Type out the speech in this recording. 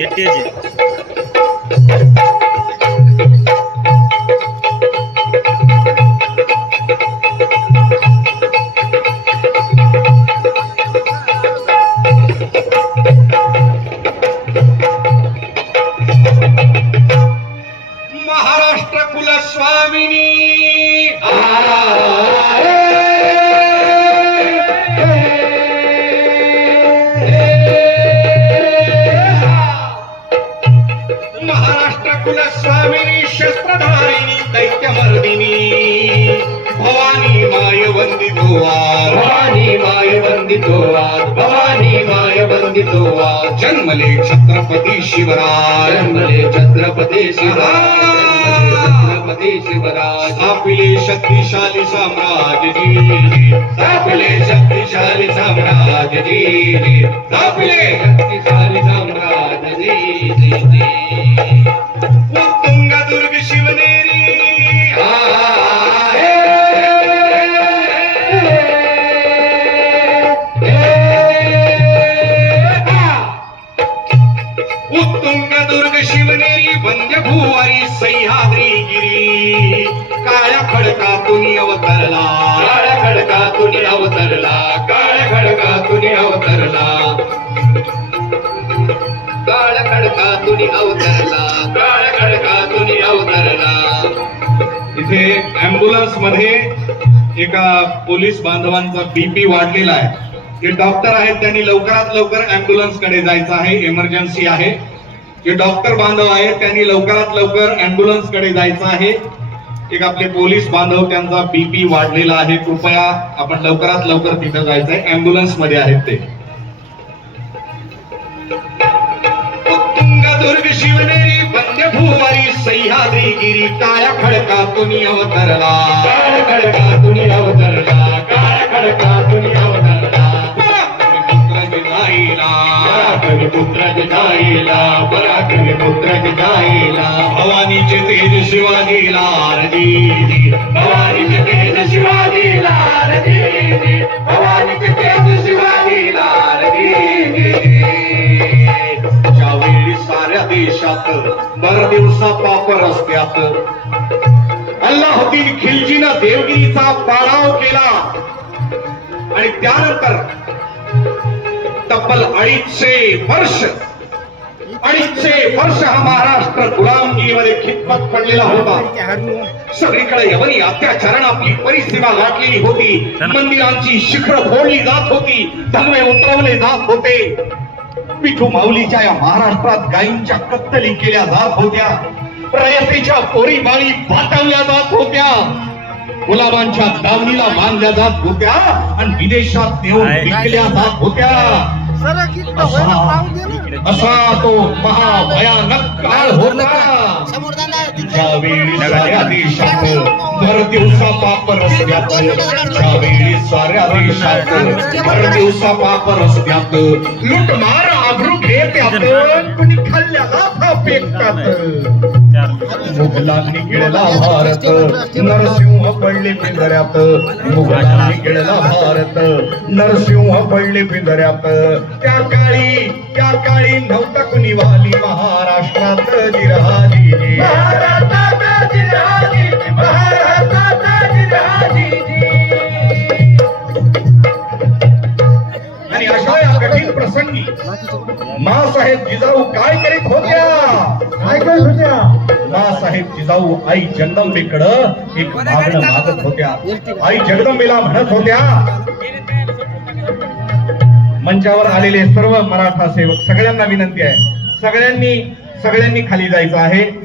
ATH Maharashtra कुलस्वामिनी जन्मले छत्रपती शिवराज। जन्मले छत्रपती शिवराज। छत्रपती शिवराज। शक्तिशाली साम्राज्य स्थापिले शक्तिशाली साम्राज्य शिवनेरी वंद्य भुवारी सह्याद्री गिरी. काळ्या खडकातून अवतरला. काळ्या खडकातून अवतरला. काळ्या खडकातून अवतरला. काळ खडकातून अवतरला. काळ खडकातून अवतरला. इथे अँब्युलन्समध्ये एका पोलीस बांधवांचा बीपी वाढलेला आहे. जे डॉक्टर आहेत त्यांनी लवकरात लवकर अँब्युलन्सकडे जायचं आहे. इमर्जन्सी आहे. जे डॉक्टर बांधव आहेत त्यांनी लवकरात लवकर अँब्युलन्सकडे जायचं आहे. एक आपले पोलीस बांधव त्यांचा बीपी वाढलेला आहे. कृपया आपण लवकरात लवकर तिथे जायचंय. अँब्युलन्समध्ये आहेत ते. उत्तुंग दुर्ग शिवनेरी वंद्य भुवारी सह्याद्री गिरी काळ्या खडकातून अवतरला? अवतरला? अवतरला? पराक्रमी पुत्र पराक्रम पराक्रमी पुत्र भवानीचे तेज शिवाजी लारदी भवानीचे तेज शिवाजी रजी भवानीचे तेज शिवाजी रजी ज्यावेळी साऱ्या देशात दर दिवसा पापर असत्यात अल्लाहुद्दीन खिलजीनं देवगिरीचा पाडाव केला. आणि त्यानंतर तब्बल अडीचशे वर्ष. अडीचशे वर्ष हा महाराष्ट्र गुलामगिरीमध्ये खितपत पडलेला होता. सगळीकडे यवनी अत्याचारानं आपली परिसीमा गाठलेली होती. मंदिरांची शिखर फोडली जात होती. धनवे उतरवले जात होते. पिठू माऊलीच्या या महाराष्ट्रात गायींच्या कत्तली केल्या जात होत्या. रयतेच्या पोरी बाळी पाठवल्या जात होत्या. गुलाबांच्या दावणीला बांधल्या जात होत्या. आणि विदेशात नेऊन. विकल्या जात होत्या. असा असा तो महाभयानक काळ होता. ज्यावेळी साऱ्या देशात भर दिवसा पाप रस्त्यात ज्यावेळी साऱ्या देशात भर दिवसा पाप रस्त्यात लुटमार आबरू घेत्यात कुणी खाल्ल्याला फेकतात. मुघलांनी गिळला भारत. नरसिंह पडले पिंजऱ्यात. मुघलांनी गिळला भारत. नरसिंह पडले पिंजऱ्यात. त्या काळी त्या काळी नव्हता कुणी वाली महाराष्ट्रात जिरहाजी महाराष्ट्रात जिरहाजी महाराष्ट्रात जिरहाजी आणि अशा या कठीण प्रसंगी मासाहेब जिजाऊ काय करीत होत्या? होत्या जिजाऊ आई जगदंबेकडं एक मागणं मागत होत्या. आई जगदंबेला म्हणत होत्या. मंचावर आलेले सर्व मराठा सेवक सगळ्यांना विनंती आहे. सगळ्यांनी सगळ्यांनी खाली जायचं आहे.